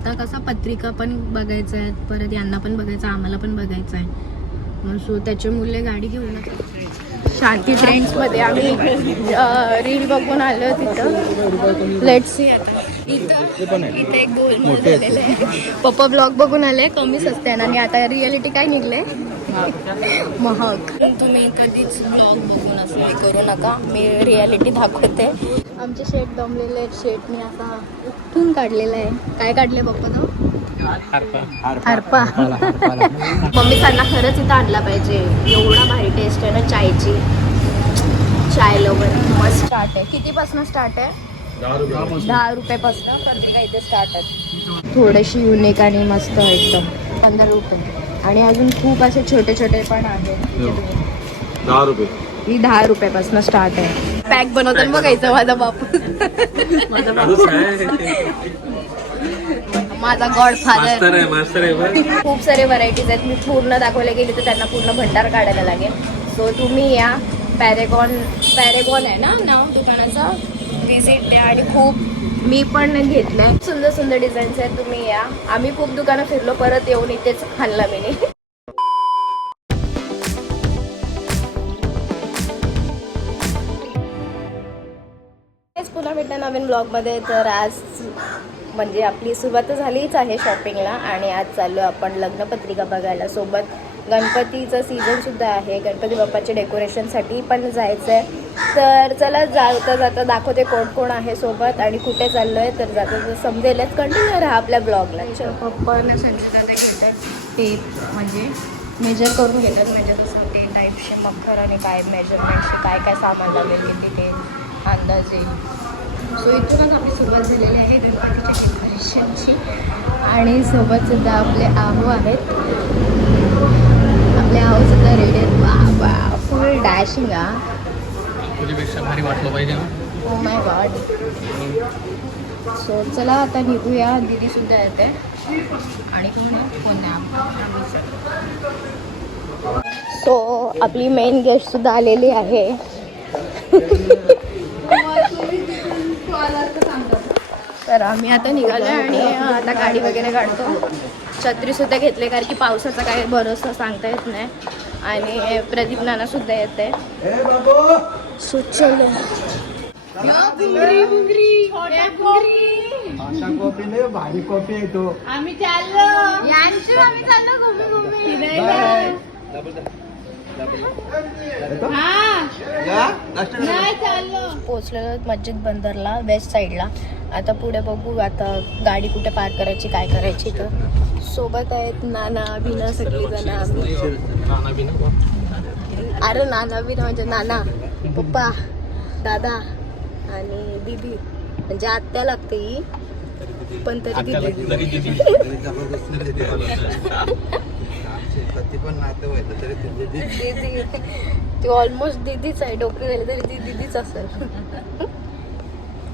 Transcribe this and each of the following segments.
आता कसा पत्रिका पण बघायचं आहे, परत यांना पण बघायचं, आम्हाला पण बघायचं आहे. मग सो त्याच्यामुळे गाडी घेऊनच शांती ट्रेंड्समध्ये आम्ही रील बघून आलो तिथं. लेट्स सी आता इथं एक गोल झालेलं आहे. पप्पा ब्लॉग बघून आले कमी सस्त्यानं आणि आता रियालिटी काय निघले महाग. तुम्ही कधीच ब्लॉग बघून असं हे करू नका, मी रियालिटी दाखवते. आमचे शेट दमलेले आहेत, शेटने असा उठून काढलेला आहे. काय काढले पप्पा तो? हरपा. मम्मी सांना खरंच इथं आणला पाहिजे, एवढा भारी टेस्ट आहे ना चायची. चाय लवर मस्त स्टार्ट आहे. कितीपासून स्टार्ट आहे? 10 रुपयापासून पत्रिका इथे स्टार्ट आहे. थोडीशी युनिक आणि मस्त एकदम. 15 रुपये. आणि अजून खूप असे छोटे छोटे पण आहेत. 10 रुपये. ही 10 रुपयापासून स्टार्ट आहे. पॅक बनवताना बघायचं माझा बापू. माझा गॉड फादर. खूप सारे व्हरायटीज आहेत. मी पूर्ण दाखवले गेली तर त्यांना पूर्ण भंडार काढायला लागेल. सो तुम्ही या. पॅरेगॉन आहे ना नाव दुकानाचं, व्हिजिट द्या. आणि खूप मी पण घेतलंय, सुंदर सुंदर डिझाईन्स आहेत. तुम्ही या. आम्ही खूप दुकानं फिरलो, परत येऊन इथेच खाल्ला मी. पुन्हा भेटणार नवीन ब्लॉगमध्ये. तर आज म्हणजे आपली सुरुवात झालीच आहे शॉपिंगला आणि आज चाललो आपण लग्नपत्रिका बघायला. सोबत गणपतीचं सीझनसुद्धा आहे, गणपती बाप्पाच्या डेकोरेशनसाठी पण जायचं आहे. तर चला जाता जाता दाखवते कोण कोण आहे सोबत आणि कुठे चाललो आहे. तर जाता समजेलच, कंटिन्यू राहा आपल्या ब्लॉगला. पप्पाने सांगितलं घेतात टेप, म्हणजे मेजर करून घेतात. म्हणजे जसं ते टाईपचे मखर आणि काय मेजरमेंटचे काय काय सामान लागेल किती ते अंदाज येईल. सो इथूनच आपली सुरुवात झालेली आहे गणपतीच्या डेकोरेशनची. आणि सोबतसुद्धा आपले आहो आहेत. आपले आहो सुद्धा रेडी आहेत. वा फुल डॅशिंग. तुझ्यापेक्षा भारी वाटलं पाहिजे ना. ओ माय गॉड. सो चला आता निघूया. दीदीसुद्धा येते. आणि कोण नाही. सो आपली मेन गेस्टसुद्धा आलेली आहे. तर आम्ही आता निघालो आणि आता गाडी वगैरे काढतो. छत्रीसुद्धा घेतले कारण की पावसाचा काही भरोसा सांगता येत नाही. आणि प्रदीप नानासुद्धा येते. सो चलो. भारी कॉफी येतो. आम्ही चाललो घुमी पोचलेलो मस्जिद बंदरला वेस्ट साईडला. आता पुढे बघू आता गाडी कुठे पार्क करायची, काय करायची. तर सोबत आहेत नाना बिना सगळी जण. अरे नाना बिना म्हणजे नाना, पप्पा, दादा आणि दीदी, म्हणजे आत्या लागते ही पण तरी दीदी. ती ऑलमोस्ट दीदीच आहे. डोकं गेलं तरी ती दीदीच असेल.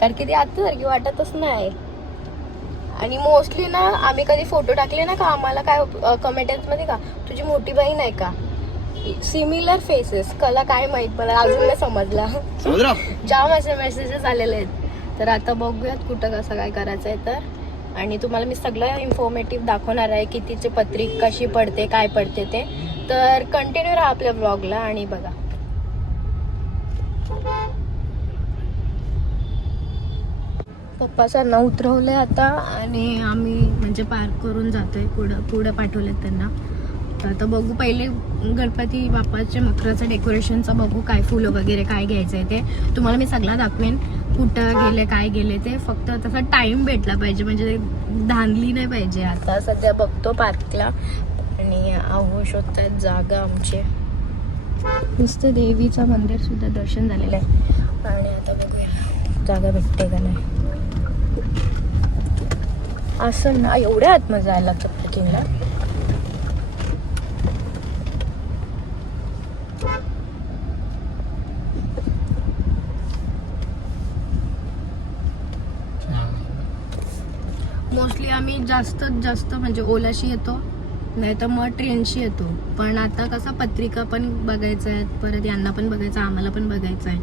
कारण की ती आत्तासारखी वाटतच नाही. आणि मोस्टली ना आम्ही कधी फोटो टाकले ना का आम्हाला काय कमेंट्समध्ये का तुझी मोठी बहीण आहे का, सिमिलर फेसेस. कला काय माहित, मला अजून नाही समजला. जाम असे मेसेजेस आलेले आहेत. तर आता बघूयात कुठं कसं काय करायचं आहे. तर आणि तुम्हाला मी सगळं इन्फॉर्मेटिव्ह दाखवणार आहे की तिची पत्रिक कशी पडते, काय पडते ते. तर कंटिन्यू राहा आपल्या ब्लॉगला आणि बघा. पप्पासांना उतरवले आता आणि आम्ही म्हणजे पार्क करून जातोय. पुढं पाठवलेत त्यांना. तर आता बघू, पहिले गणपती बाप्पाच्या मकराचं डेकोरेशनचं बघू, काय फुलं वगैरे काय घ्यायचं आहे ते तुम्हाला मी सगळं दाखवेन. कुठं गेले काय गेले ते, फक्त तसा टाइम भेटला पाहिजे, म्हणजे धांदली नाही पाहिजे. आता सध्या बघतो पार्कला आणि आहो शोधतात जागा आमचे. नुसतं देवीचं मंदिर सुद्धा दर्शन झालेलं आहे. आणि आता बघूया जागा भेटते का नाही. असं ना एवढ्या आतमध्ये जायला लागतं पार्किंगला. मोस्टली आम्ही जास्तीत जास्त म्हणजे ओलाशी येतो, नाही तर मग ट्रेनशी येतो. पण आता कसा पत्रिका पण बघायचं आहे, परत यांना पण बघायचं, आम्हाला पण बघायचं आहे.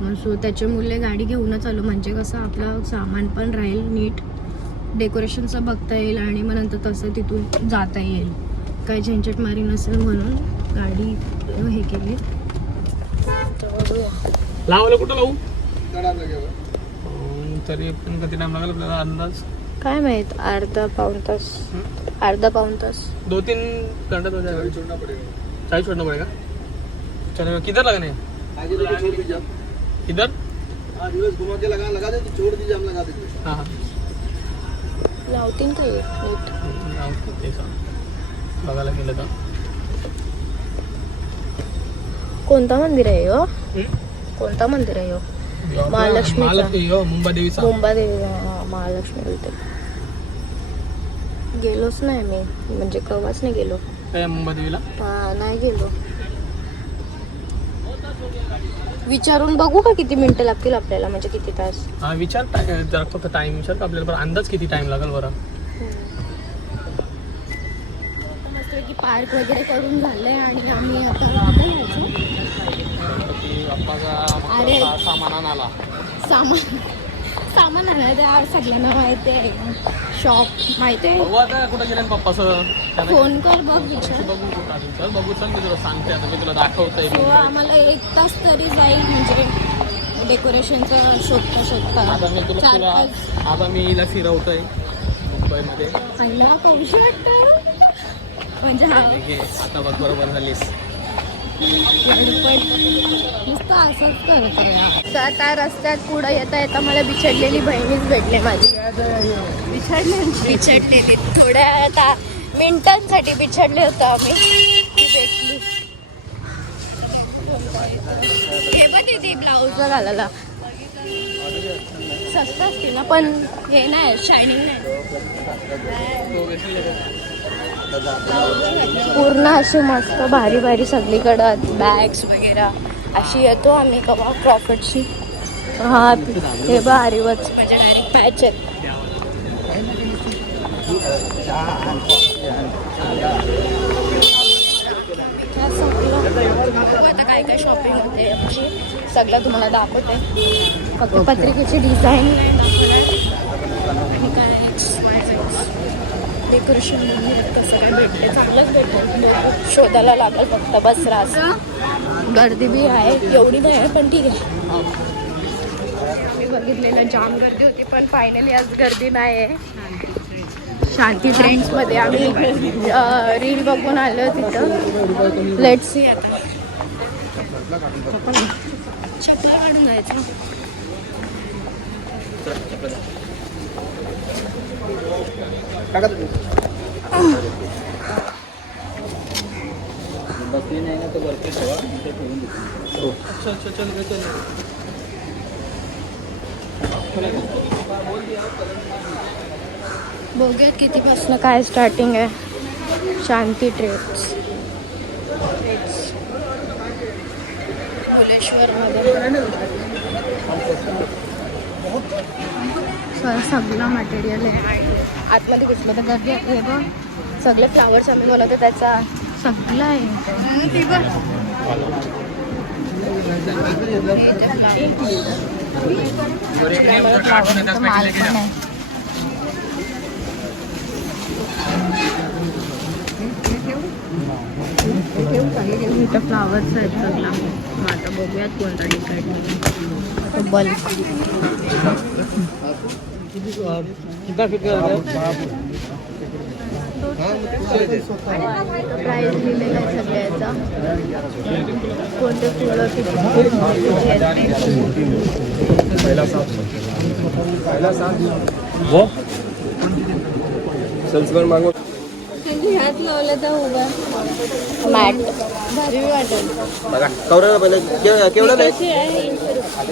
मग सो त्याच्यामुळे गाडी घेऊनच आलो, म्हणजे कसं आपलं सामान पण राहील नीट डेकोरेशनचं बघता येईल आणि मग नंतर तसं तिथून जाता येईल. काही झंझटमारी नसेल म्हणून गाडी हे केली. लावायला कुठं लावू तरी पण किती टाइम लागेल आपल्याला अंदाज काय माहित, अर्धा पाऊण तास 2-3 घंटे तो जाएगा. चाय छोड़ना पड़ेगा. चलो किधर लगाने हैं? इधर घुमा के लगा दे तो छोड़ दीजिए हम लगा देंगे. हाँ लावतीन काय नीट बघायला गेलं तर कोणता मंदिर आहे हो? कोणता मंदिर आहे हो? महालक्ष्मी मुंबई देवीचा. मुंबादेवी महालक्ष्मी बोलते. गेलोच नाही मी, म्हणजे कवाच नाही गेलो. काय मुंबई देवीला नाही गेलो. विचारून बघू का किती मिनिटं लागतील आपल्याला, म्हणजे किती तास. हा विचार जरा फक्त टाइम विचार का आपल्याला, बरं अंदाज किती टाइम लागेल बरं. मस्त की पार्क वगैरे करून झालंय आणि आम्ही आता कुठे जायचो? अरे सामान आला. सामान आणायला त्या सगळ्यांना माहिती आहे. शॉप माहिती आहे. बघू आता कुठं गेले पप्पा सर. फोन कर बघ विचार. बघू चल मी तुला सांगते आता, मी तुला दाखवतोय. आम्हाला 1 तास तरी जाईल म्हणजे डेकोरेशनचं शोधता आता मी तुला आता मी हिला फिरवतोय मुंबईमध्ये. आईला कौशी वाटतं म्हणजे हा आता बघ बरोबर झालीस. नुसतं असंच करत आहे. आता रस्त्यात पुढे येता मला बिछडलेली बहिणीच भेटली माझी. बिछडलेली थोड्या मिनिटांसाठी बिछडले होतो आम्ही. ती भेटली. हे बघ दीदी ब्लाऊज घालायला स्वस्त असते ना, पण हे नाही शायनिंग नाही. पूर्ण अशी मस्त भारी भारी सगळीकडं बॅग्स वगैरे अशी येतो आम्ही कवा प्रॉफिटची. हा हे भारीवच म्हणजे डायरेक्ट पॅच आहेत. आता काय काय शॉपिंग होते आमची सगळं तुम्हाला दाखवते. फक्त पत्रिकेची डिझाईन आणि काय डेकोरेशन कसं काय भेटले, चांगलंच भेटलं. शोधायला लागेल फक्त बस रास. गर्दी बी आहे, एवढी नाही आहे पण ठीक आहे. मी बघितलेलं जाम गर्दी होती पण फायनली आज गर्दी नाही आहे. शांती ट्रेंड्समध्ये आम्ही रील बघून आलो तिथं. लेट्स सी आता चप्पल काढून जायचं. बसली नाही ना तर वरती ठेवा. अच्छा चल बघूया कितीपासून काय स्टार्टिंग आहे. शांती ट्रेड्स भुलेश्वरमध्ये सगळं मटेरियल आहे. आतमध्ये घुसलं तर गर्दी आहे बघ. सगळे फ्लावर्स आम्ही बोलवतो त्याचा सगळं आहे. माल पण आहे. इथं फ्लावर्स आहेत सगळं. आता बघूयात कोणता डिसाईड. बल्क प्राईस लिहिलेला आहे सगळ्याचा. कोणते फुलं ह्यात लावलं तर उभं मॅट भारी वाटेल.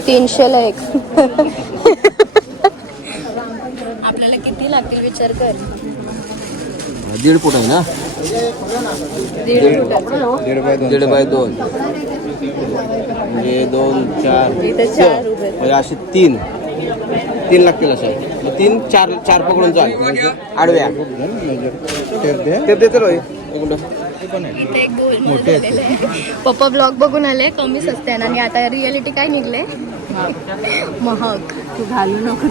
300ला एक. आपल्याला किती लागतील विचार कर. 1.5 फूट आहे ना. 1.5 बाय 2 म्हणजे 2 4 इथे 4 उभे. म्हणजे असे 3 लागतील. असे 3 4 पकडून चाल आडव्या ते देतो रे. इथे एक गोल मोठे पप्पा ब्लॉग बघून आले कमी स्वस्त आहे आणि आता रिअलिटी काय निघले महाग. तू घालू नको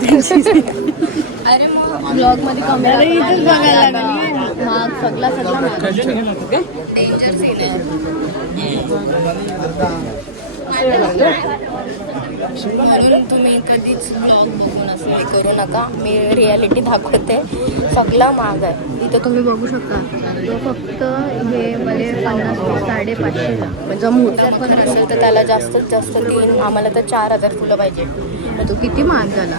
अरे मग ब्लॉग मध्ये कमी बघायला महाग सगळा डेंजर सीन आहे. म्हणून तुम्ही कधीच ब्लॉग बघून असं हे करू नका. मी रियालिटी दाखवते. सगळा महाग आहे. इथं तुम्ही बघू शकता. तो फक्त हे मध्ये 550-550ला म्हणजे मुहूर्तात पण असेल तर त्याला जास्तीत जास्त 3 आम्हाला तर 4000 फुलं पाहिजे. मग तो किती महाग झाला.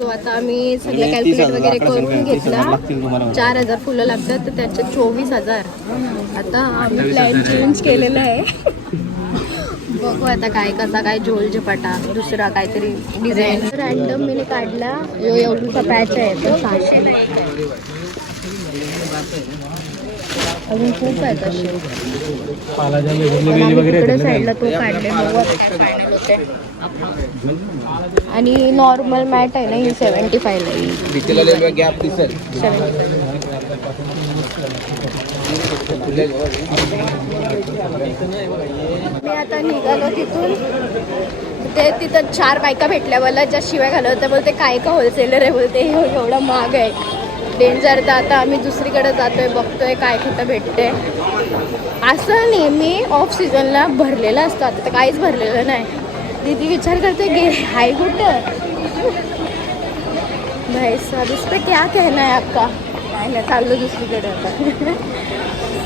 तो आता आम्ही सगळं कॅल्क्युलेट वगैरे करून घेतला. 4000 फुलं लागतात तर त्याचे 24000. आता आम्ही प्लॅन चेंज केलेला आहे. बघू आता काय झोल झपाटा दुसरा काहीतरी डिझाईन रॅन्डम मी काढला. एवढूचा पॅच आहे तो 600. अजून खूप आहे तसे. तिकडे साईडला तो काढले. आणि नॉर्मल मॅट आहे ना ही 75ला मी आता निघालो तिथून. तिथं 4 बायका भेटल्या मला ज्या शिवाय घालत होत्या. बोलते काय का होलसेलर आहे बोलते. एवढा महाग आहे डेंजर. तर आता आम्ही दुसरीकडे जातोय बघतोय काय कुठं भेटते. असं नेहमी ऑफ सीझनला भरलेलं असतं. आता तर काहीच भरलेलं नाही. दीदी विचार करते गे हाय कुठं भाई साहब इस पे क्या कहना है आपका. काय नाही चाललो दुसरीकडे आता.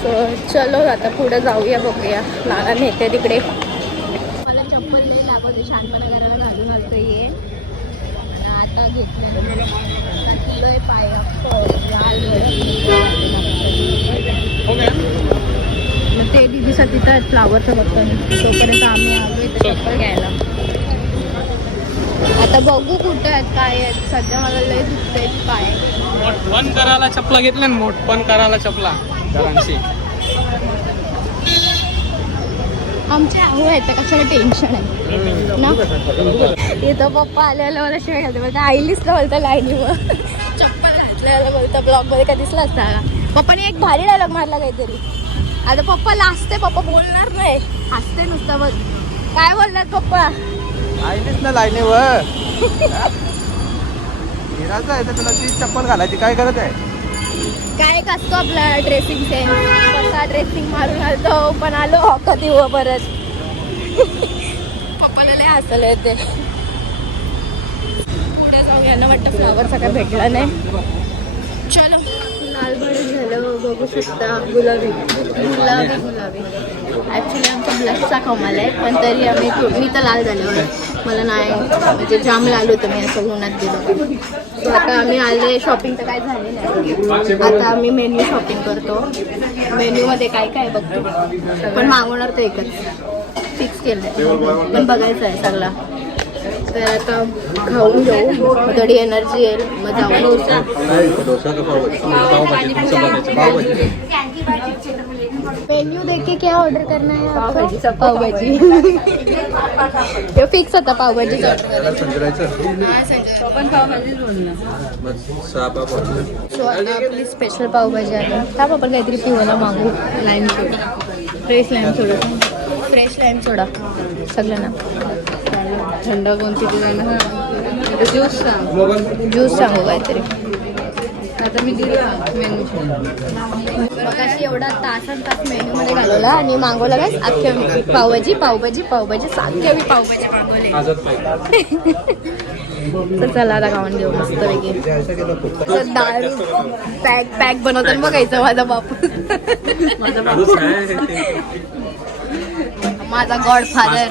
सो चलो आता पुढे जाऊया बघूया. नाना नेते तिकडे. मला चप्पल नाही लागवते शानपणा करायला घालून घालतो ये. आता घेतलेलं किलोय पाय ते दीदीसाठी तर फ्लावरचं बघतो. तोपर्यंत आम्ही आलोय तर चप्पल घ्यायला. आता बघू कुठे आहेत काय आहेत. सध्या मला लय दुखते पाय. मोठपण करायला चपला घेतल्या ना. मोठपण करायला चपला आमचे आहो आहेत तर कशाला टेन्शन आहे ना. इथं पप्पा आल्याला मला शिवाय घालते. बोलता आईलीच ना बोलता लाईनीवर चप्पल घातल्याला बोलता. ब्लॉगमध्ये का दिसला असता. पप्पाने एक भारी डायलॉग मारला काहीतरी. आता पप्पा लाजते. पप्पा बोलणार नाही. हसते नुसतं बघ. काय बोललात पप्पा. आईलीच ना लाईनीवर हिराचं आहे तर तुला ती चप्पल घालायची काय गरज आहे. काय एक असतो आपला ड्रेसिंग सेन्स. कसा ड्रेसिंग मारून घालतो. पण आलो कधी हो परत. पप्पाला लय हसायला येते. पुढे जाऊ. यांना वाटतं फ्लावरचा काय भेटला नाही. चलो लाल भडक झालं बघू शकता. गुलाबी ॲक्च्युली आमचा ब्लशचा कमाल आहे. पण तरी मी तर लाल झाल्यावर मला नाही म्हणजे जाम लाल होतं. मी असं उन्हात गेलो. सो आता आम्ही आले. शॉपिंग तर काय झाली नाही. आता आम्ही मेन्यू शॉपिंग करतो. मेन्यूमध्ये काय काय बघतो. पण मागवणार तर एकच फिक्स केलं आहे. पण बघायचं आहे सगळा. तर आता खाऊन घेऊ. थोडी एनर्जी येईल. मग जाऊ. मेन्यू देख के क्या ऑर्डर करना है आपको. पावभाजी ते फिक्स होता. पावभाजी सो आता आपली स्पेशल पावभाजी आहे. का आपण काहीतरी पिवायला मागू. लाईम सोडा. फ्रेश लाईम सोडा सगळं ना. थंड कोणती ज्यूस सांगू काहीतरी. आता मी दिला मेन्यू. मग अशी एवढा तास मेन्यूमध्ये घालवला आणि मागवला काय अख्ख्या पावभाजी अख्ख्या मी पावभाजी मागवले. तर चला आता खाऊन घेऊ मस्तपैकी. दारू पॅक बनवताना बघायचं माझा बापू. माझा गॉड फादर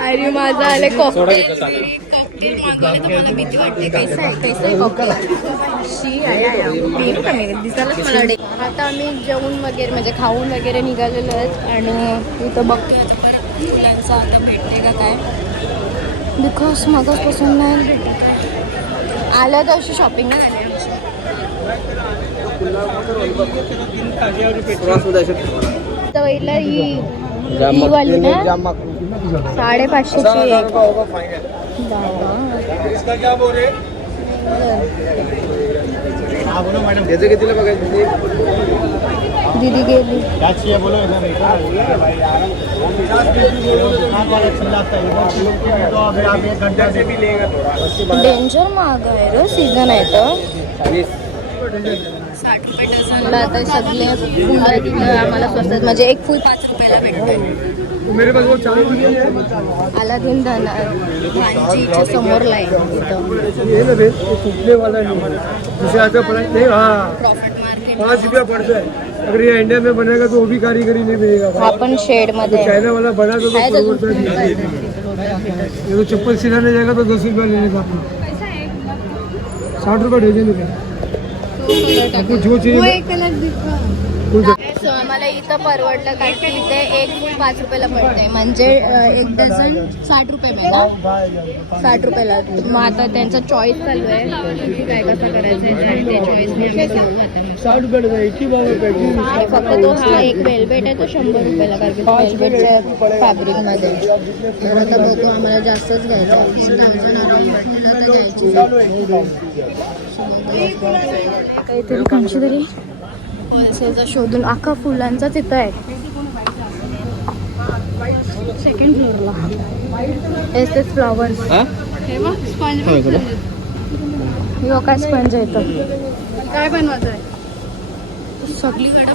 अरे माझा आले कॉकटेल मागवले तर मला भीती वाटते. कैसा आहे कॉकटेल. दिसायलाच मला डे. आता आम्ही जेवून वगैरे म्हणजे खाऊन वगैरे निघालेलो आहेत. आणि इथं बघतोय आता परत मुलांचा आता भेटते का काय. बिकॉज मगाचपासून नाही भेटत. आलं तर अशी शॉपिंग नाही झाली आमची. ही वाली ना 550ची एक. त्याचं कितीला बघायचं ते? दीदी गेली. डेंजर महाग आहे रे, सीझन आहे तर. 60 रुपये डझनला आता सगळे फुलं तिथं आम्हाला स्वस्तात, म्हणजे एक फुल 5 रुपयाला भेटतंय. अलादीन भांजीच्या समोर लाईन तिथं. Profit market. अगर ये इंडिया में बनेगा तो वो भी कारीगरी नहीं मिलेगा। हा पण शेड मध्ये चाइना वाला बना तो आहे अजून ये तो चप्पल सिलाने जाएगा तो 10 रुपया लेने का अपना 60 रुपये डजन है। आपको जो चाहिए सो आम्हाला इथं परवडलं कारण की इथे एक फुल 5 रुपयाला पडतंय, म्हणजे एक डझन 60 रुपये मिळाला. 60 रुपयाला. मग आता त्यांचा चॉईस चालू आहे की काय कसं करायचं आणि त्या चॉईसने 60 रुपये डजन एक ही भाव है। फक्त तो हा एक वेलवेट आहे तो 100 रुपयाला, कारण की वेलवेटच्या फॅब्रिकमध्ये. तर आता बघू, आम्हाला जास्तच घ्यायचं काहीतरी कोणची तरी होलसेलचा शोधून अख्खा फुलांचाच इथं आहे. सेकंड फ्लोअरला एस फ्लॉवर्स. यो काय स्पंज आहे इथं. काय बनवायचं आहे सगळीकडे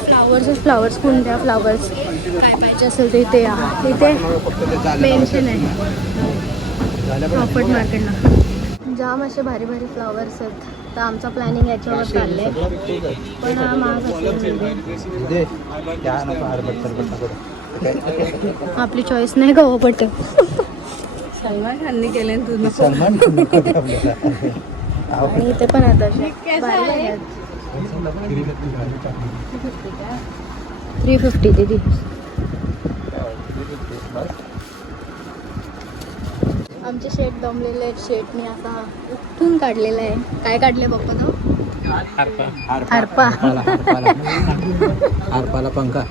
फ्लावर्स कोणत्या फ्लावर्स काय पाहिजे असेल ते इथे या. इथे मेन्शन आहे प्रॉफिट मार्केटला. जाम असे भारी भारी फ्लावर्स आहेत. तर आमचं प्लॅनिंग याच्यावर चाललंय, पण हा महाग असेल. आपली चॉईस नाही गं पट. सलमान खाननी केले तुझं. सलमान आणि इथे पण आता 350 दीदी. आमचे शेट दमलेले आहेत. शेटने आता उठून काढलेलं आहे. काय काढले बाप्पा तो? हारपा. हारपाला पंखा.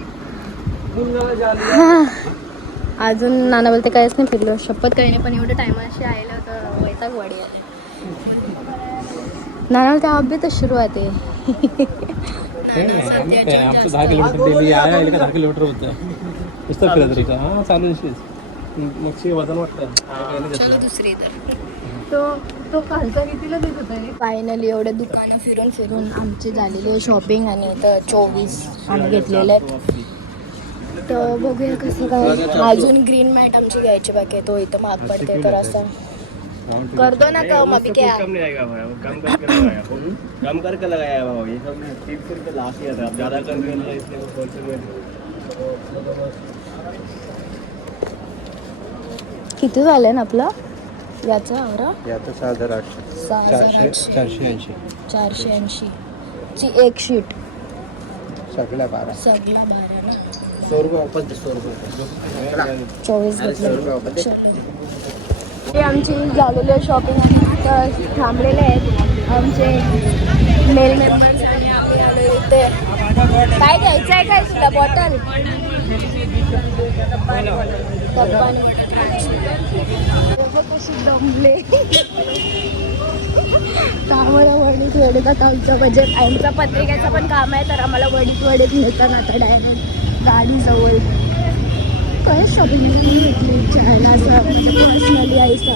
अजून नाना बोलते काहीच नाही फिरलो. शपथ काही नाही, पण एवढं टायमाशी आलेलं होतं वैताग वाडी आले. नाना त्या अभ्य तर सुरुवात आहे. आमचं 10 किलोमीटर डेली यायला का 10 किलोमीटर होतं नुसतं फिरत राहायचं. हां चालू मग वजन वाटतं. चलो दुसरी तो खालचा कितीला देत होता. फायनली एवढे दुकानं फिरून फिरून आमची झालेली आहे शॉपिंग, आणि इथं 24 आम्ही घेतलेले आहेत. तर बघूया कसं काय. अजून ग्रीन मॅट आमची घ्यायची बाकी आहे, तो इथं महाग पडते. तर असं कर दो ना कम अभी क्या. कम नहीं आएगा भाई, वो कम करके लगाया, कम करके लगाया है भाई. ये सब 30 रुपये लास्ट ईयर था, अब ज़्यादा कर दिया इसलिए वो होलसेल में. किती झालं ना आपलं याचं आवरा. याचं 6800 480 ची एक शीट. सगळ्या 12 सगळा 12 ना. 100 रुपये वापस दे. 100 रुपये 24 घेतले. हे आमची झालेली आहे शॉपिंग. तर थांबलेले आहेत आमचे मेल मेंबर्स आणि आम्ही आलो इथे. काय घ्यायचं आहे काय सुद्धा बॉटल दमले. आम्हाला वडीत वडीत आता आमचं बजेट आमचा पत्रिकेचं पण काम आहे, तर आम्हाला वडीत नेतात आता डायरेक्ट गाडी जवळ. काय शॉपिंग घेतली असं पर्सनली आईचं.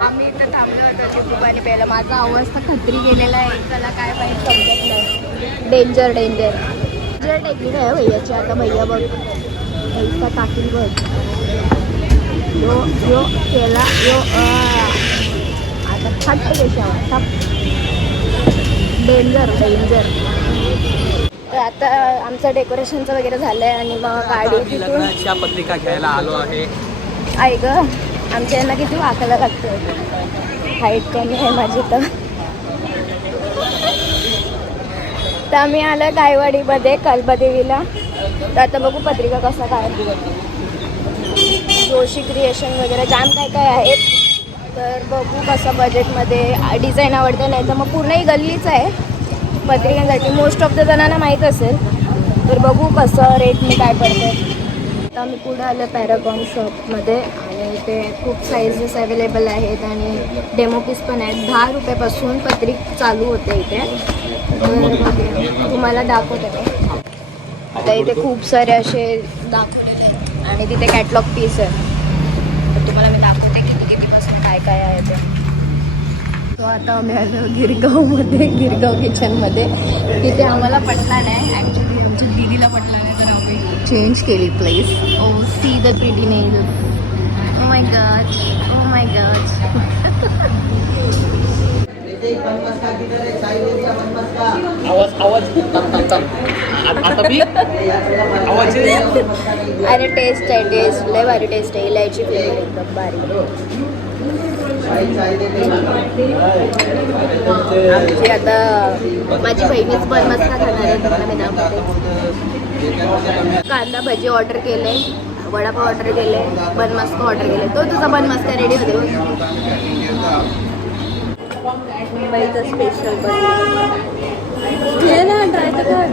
आम्ही इथं थांबलो होतो चिकूपाणी प्यायला. माझा आवाज तर खत्री गेलेला आहे. त्याला काय पाहिजे समजत नाही. डेंजर टेक्निक आहे भैयाची. आता भैया बघ पैसा टाकील बघ. यो केला यो आता फट देशावर डेंजर. तर आता आमचं डेकोरेशनचं वगैरे झालं आहे, आणि मग गाडी तिथून पत्रिका घ्यायला आलो आहे. आई ग आमच्या यांना किती वाकायला लागतं. हाईट कमी आहे माझी. तर आम्ही आलो गायवाडीमध्ये कालबादेवीला. तर आता बघू पत्रिका कसा काय. जोशी क्रिएशन वगैरे जाम काय आहेत. तर बघू कसं बजेटमध्ये डिझाईन आवडते. नाही तर मग पूर्ण ही गल्लीच आहे पत्रिकांसाठी. मोस्ट ऑफ द जणांना माहीत असेल. तर बघू कसं रेटने काय पडतं. आता मी पुढे आलं पॅरागॉन शॉपमध्ये आणि इथे खूप साईजेस अवेलेबल आहेत आणि डेमो पीस पण आहेत. 10 रुपयापासून पत्रिक चालू होते इथे. तर तुम्हाला दाखवते मी. आता इथे खूप सारे असे दाखवलेले आहेत आणि तिथे कॅटलॉग पीस आहे. तर तुम्हाला मी दाखवते की कितीपासून काय काय आहे ते. तो आता आम्ही आलो गिरगावमध्ये, गिरगाव किचनमध्ये. तिथे आम्हाला पटला नाही, ॲक्च्युली आमच्या दीदीला पटला नाही, तर आम्ही चेंज केली place. Oh see the pretty nail. Oh my God, oh my God. अरे टेस्ट आहे, टेस्ट लय भारी टेस्ट आहे. इलायची फ्लेवर एकदम भारी. आमची आता माझी बहिणीच पण मस्त खाणार आहे. तुम्हाला मी दाखवते. कांदा भजी ऑर्डर केले, वडापाव ऑर्डर केले, बन मस्का ऑर्डर केले. तो तुझा बन मस्का रेडी होते. मुंबईचं स्पेशल बन घे ना, ट्राय तर कर.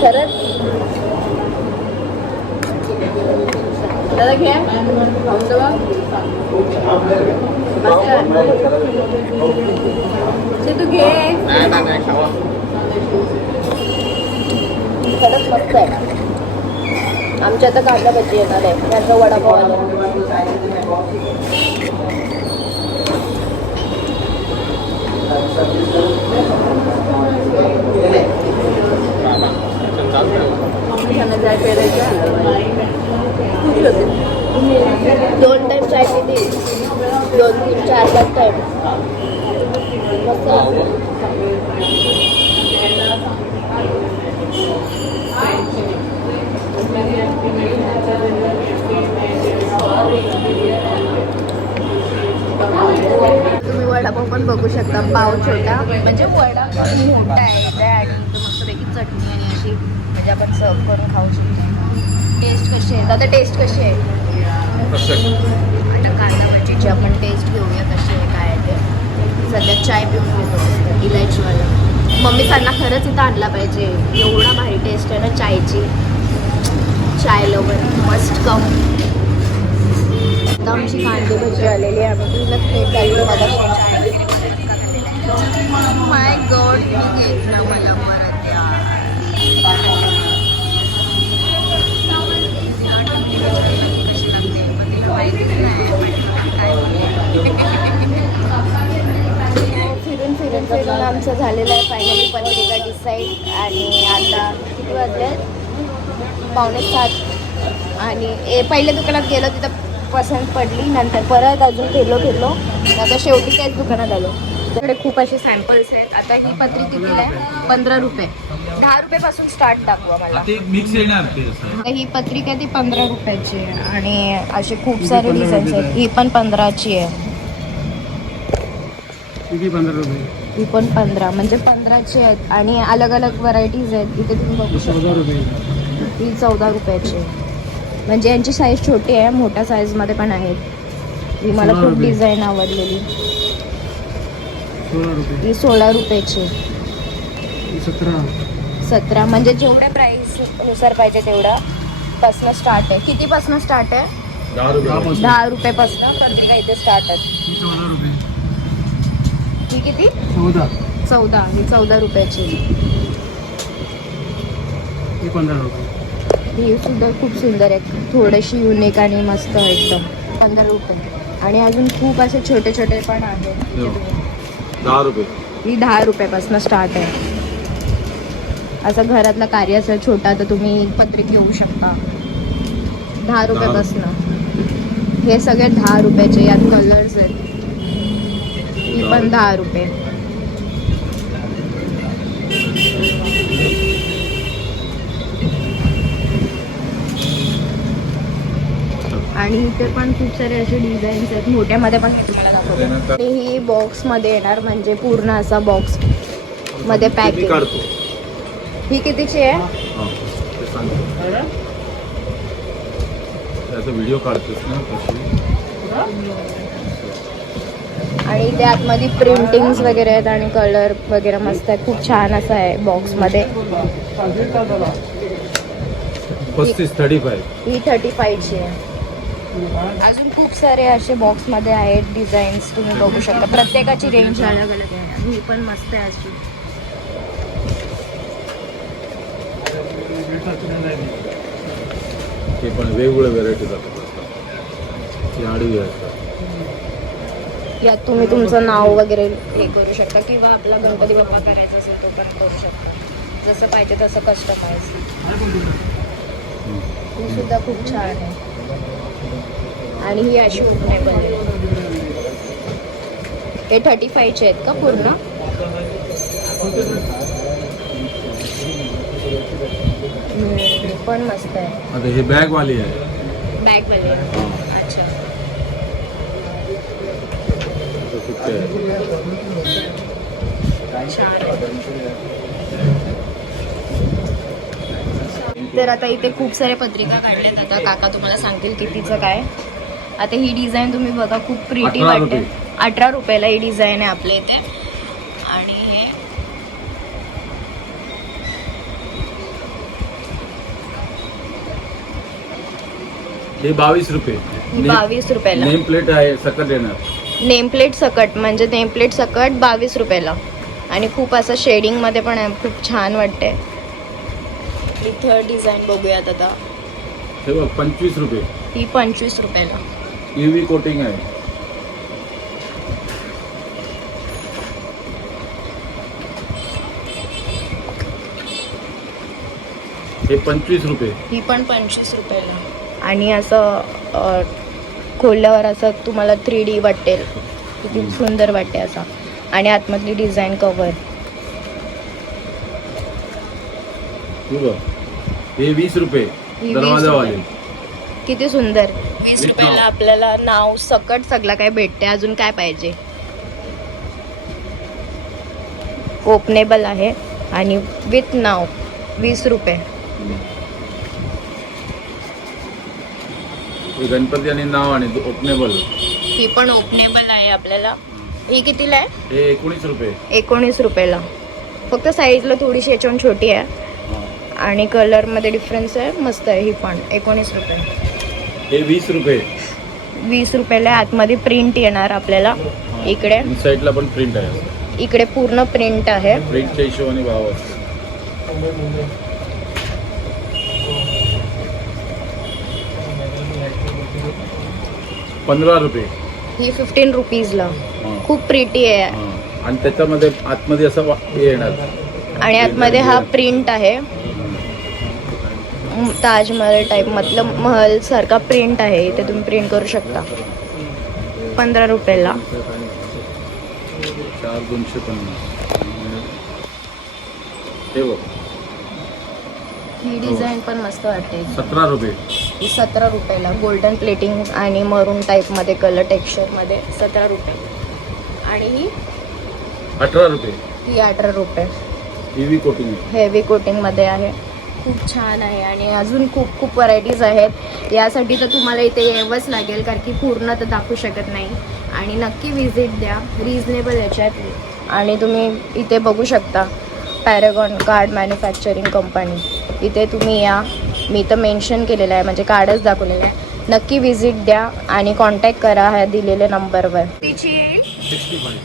खरंच दादा घे तू घे. खरंच मस्त आहे. आमच्या आता कांदा भजी येणार आहे, त्यांचा वडापाव आला. दोन टाइम चाय पिली, 2-3-4-5 टाइम. मस्त. तुम्ही वडापाव पण बघू शकता. पाव छोटा म्हणजे वडापाव मोठा आहे आणि मस्तपैकी चटणी आणि अशी म्हणजे आपण सर्व करून खाऊ शकतो. टेस्ट कशी आहे दादा? टेस्ट कशी आहे? आता कांदा भजीची आपण टेस्ट घेऊया कशी आहे काय आहे ते. सध्या चाय पिऊन घेतो इलायचीवाला. मम्मी सांना खरंच इथं आणला पाहिजे, एवढा भारी टेस्ट आहे ना चायची. चाय लवर मस्ट कम. आता आमची कांदे भजी आलेली आहे. आम्ही तीनच प्लेट घालून माय गॉड. मी घेतला मला परत यार. फिरून फिरून फिरून आमचं झालेलं आहे फायनली पत्रिका डिसाईड. आणि आता किती वाजले? 6:45. आणि पहिल्या दुकानात गेलो, तिथं पसंत पडली. नंतर परत अजून फिरलो. आता शेवटी त्याच दुकानात आलो. त्याकडे खूप असे सॅम्पल्स आहेत. आता ही पत्री कितीला आहे? 15 रुपये. 10 रुपयापासून स्टार्ट दाखवा मला. ही पत्रिका ती 15 रुपयाची आहे. आणि असे खूप सारे डिझाईन्स आहेत. ही पण 15ची आहे. ही पण 15 म्हणजे 15ची आहेत. आणि अलग अलग व्हरायटीज आहेत. इथे तुम्ही बघू शकता. ही 14 रुपयाची आहे. म्हणजे यांची साईज छोटी आहे, मोठ्या साईजमध्ये पण आहेत. ही मला खूप डिझाईन आवडलेली. ही 16 रुपयाची. 17 म्हणजे जेवढ्या प्राईस नुसार पाहिजे तेवढा पासनं स्टार्ट आहे. कितीपासनं स्टार्ट आहे? 10 रुपयापासनं पत्रिका इथे स्टार्ट आहे. ही किती? 14. ही 14 रुपयाची. ही 15 रुपये. ही सुद्धा खूप सुंदर आहे, थोडीशी युनिक आणि मस्त एकदम. 15 रुपये. आणि अजून खूप असे छोटे छोटे पण आहेत. 10 रुपये. ही 10 रुपयापासून स्टार्ट आहे. असं घरातलं कार्य असेल छोटा तर तुम्ही पत्रिक घेऊ शकता 10 रुपयापासून. हे सगळे 10 रुपयाचे. यात कलर्स आहेत. ही पण 10 रुपये. आणि इथे पण खूप सारे असे डिझाईन्स आहेत. मोठ्यामध्ये पण तुम्हाला दाखवतो. आणि ही बॉक्समध्ये येणार, म्हणजे पूर्ण असा बॉक्स मध्ये पॅकिंग. ही कितीची आहे? व्हिडिओ काढतोस ना. आणि इथे आतमध्ये प्रिंटिंग्स वगैरे आहेत आणि कलर वगैरे मस्त आहे. खूप छान असं आहे बॉक्समध्ये. 35 ही 35ची आहे. अजून खूप सारे असे बॉक्समध्ये आहेत डिझाईन्स, तुम्ही बघू शकता. प्रत्येकाची रेंज अलग अलग आहे. ही पण मस्त आहे अशी. ते पण वेगवेगळ्या व्हेरायटीज असतात. आडवी असतात. यात तुम्ही तुमचं नाव वगैरे हे करू शकता किंवा आपला गणपती बाप्पा करायचा असेल तो पण करू शकता. जसं पाहिजे तसं कस्टमाइज. ही सुद्धा खूप छान आहे. आणि ही अशी ओपनेबल आहे. हे 35चे आहेत का पूर्ण? हे पण मस्त आहे. आता हे बॅगवाली आहे. बॅगवाले. अच्छा. तर आता इथे खूप साऱ्या पत्रिका काढल्यात. आता काका तुम्हाला सांगतील कितीचं काय. आता ही डिझाईन तुम्ही बघा, खूप प्रिटी 18 वाटते. रुपये. 18 रुपयाला ही डिझाईन आहे आपल्या इथे. आणि हे 22 रुपये. ही 22 रुपयाला. नेम प्लेट आहे सकट येणार. नेमप्लेट सकट म्हणजे नेमप्लेट सकट 22 रुपयाला. आणि खूप असं शेडिंगमध्ये पण आहे. खूप छान वाटते. इथं डिझाईन बघूयात आता. हे बघ 25 रुपये. ही 25 रुपयाला. UV कोटिंग आहे. हे 25 रुपये. ही पण 25 रुपयाला. आणि असं खोलल्यावर असं तुम्हाला 3D वाटेल. किती सुंदर वाटते असा. आणि आतमधली डिझाईन कव्हर. हे बघ हे 20 रुपये. ही 20 दरवाजावाले. रुपये. किती सुंदर. 20 रुपयाला आपल्याला नाव सकट सगळं काय भेटते. अजून काय पाहिजे. ओपनेबल आहे आणि विथ नाव 20 रुपये. गणपती आणि नाव आणि ओपनेबल. ही पण ओपनेबल आहे आपल्याला. ही कितीला आहे? हे 19 रुपये. 19 रुपयाला. फक्त साईजला थोडीशी याच्याहून छोटी आहे. आणि कलरमध्ये डिफरन्स आहे. मस्त आहे. ही पण 19 रुपये. हे 20 रुपये. 20 रुपयाला. आतमध्ये प्रिंट येणार आपल्याला. इकडे साईडला पण प्रिंट आहे. इकडे पूर्ण प्रिंट आहे. प्रिंटच्या हिशोबाने भाव असतो. 15 रुपये. ही 15 रुपीजला. हां. खूप प्रिटी आहे. हां. आणि त्याच्यामध्ये आतमध्ये असं हे येणार. आणि आतमध्ये हा प्रिंट आहे. ताजमहल टाईप मतलब महल सारखा प्रिंट आहे. इथे तुम्ही प्रिंट करू शकता. 15 रुपयाला. 4,250. हे बघ ही डिझाईन पण मस्त वाटते. 17 रुपये. ही 17 रुपयाला. गोल्डन प्लेटिंग आणि मरून टाईपमध्ये कलर टेक्स्चरमध्ये 17 रुपये. आणि ही 18 रुपये. ही 18 रुपये. UV कोटिंग आहे. हेवी कोटिंगमध्ये आहे. खूप छान आहे. आणि अजून खूप खूप व्हरायटीज आहेत. यासाठी तर तुम्हाला इथे यावंच लागेल कारण की पूर्ण तर दाखवू शकत नाही. आणि नक्की व्हिजिट द्या. रिजनेबल याच्यात. आणि तुम्ही इथे बघू शकता पॅरागॉन कार्ड मॅन्युफॅक्चरिंग कंपनी. इथे तुम्ही या. मी तर मेन्शन केलेलं आहे म्हणजे कार्डच दाखवलेलं आहे. नक्की व्हिजिट द्या आणि कॉन्टॅक्ट करा ह्या दिलेल्या नंबरवर. तिची येईल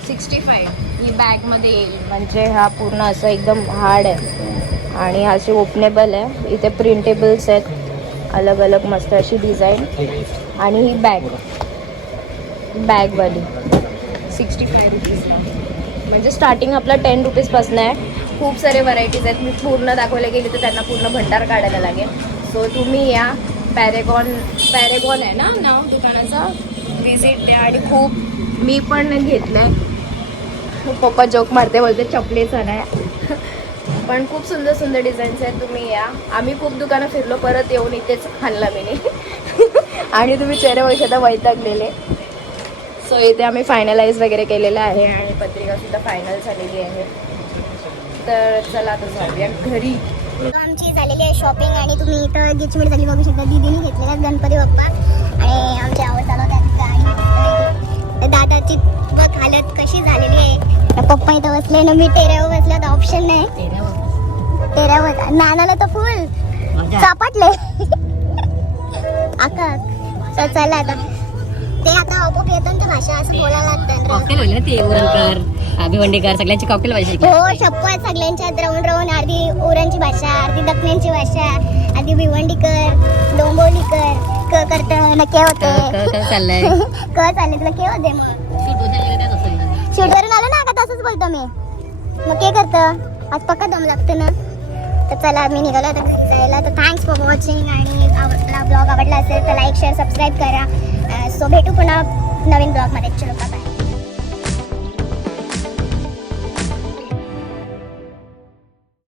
65. ही बॅगमध्ये येईल. म्हणजे हा पूर्ण असं एकदम हार्ड आहे. आणि असे ओपनेबल आहे. इथे प्रिंटेबल्स आहेत अलग अलग मस्त अशी डिझाईन. आणि ही बॅगवाली 65 रुपीजला. म्हणजे स्टार्टिंग आपला 10 रुपीजपासून आहे. खूप सारे व्हरायटीज आहेत. मी पूर्ण दाखवायला गेली तर त्यांना पूर्ण भंडार काढायला लागेल. सो तुम्ही या. पॅरेगॉन आहे ना नाव दुकानाचा. व्हिजिट द्या. आणि खूप मी पण घेतलं आहे. पप्पा जोक मारते बोलते चपलेचा नाही. पण खूप सुंदर सुंदर डिझाईन्स आहेत. तुम्ही या. आम्ही खूप दुकानं फिरलो. परत येऊन इथेच खाल्ला मी. आणि तुम्ही चेहरे वैशाला वैतागलेले. सो इथे आम्ही फायनलाइज वगैरे केलेलं आहे. आणि पत्रिकासुद्धा फायनल झालेली आहे. तर चला आता जाऊया घरी. आमची झालेली आहे शॉपिंग. आणि तुम्ही इथं गिचमिट झाली बघू शकता. दीदीने घेतलेल्या गणपती बाप्पा. आणि आमची आवड चालवतात गाडी. तर दादाची बघ हालत कशी झालेली आहे. पप्पा इथं बसले ना, मी टेऱ्यावर बसले तर ऑप्शन नाही. टेऱ्यावर नानाला तर फुल चापटले आका. तर चला आता ते आता आपोआप येतात ते भाषा असं बोलायला लागतं. कॉकटेल होईल ना ते उरणकर अभिवंडीकर सगळ्यांची कॉकटेल पाहिजे. हो शपथ सगळ्यांच्यात राहून राहून अर्धी उरणची भाषा, अर्धी दक्षिणची भाषा, अर्धी भिवंडीकर, डोंबोलीकर क करतं न के होते चाललंय क चालले तुला के होते. मग शूटवरून आलो ना का तसंच बोलतो मी. मग के करतं आज पक्का दम लागतं ना. तर चला मी निघालो आता घरी जायला. तर थँक्स फॉर वॉचिंग आणि आपला ब्लॉग आवडला असेल तर लाईक शेअर सबस्क्राईब करा. सो भेटू पुन्हा नवीन ब्लॉगमध्ये. चलो बाय.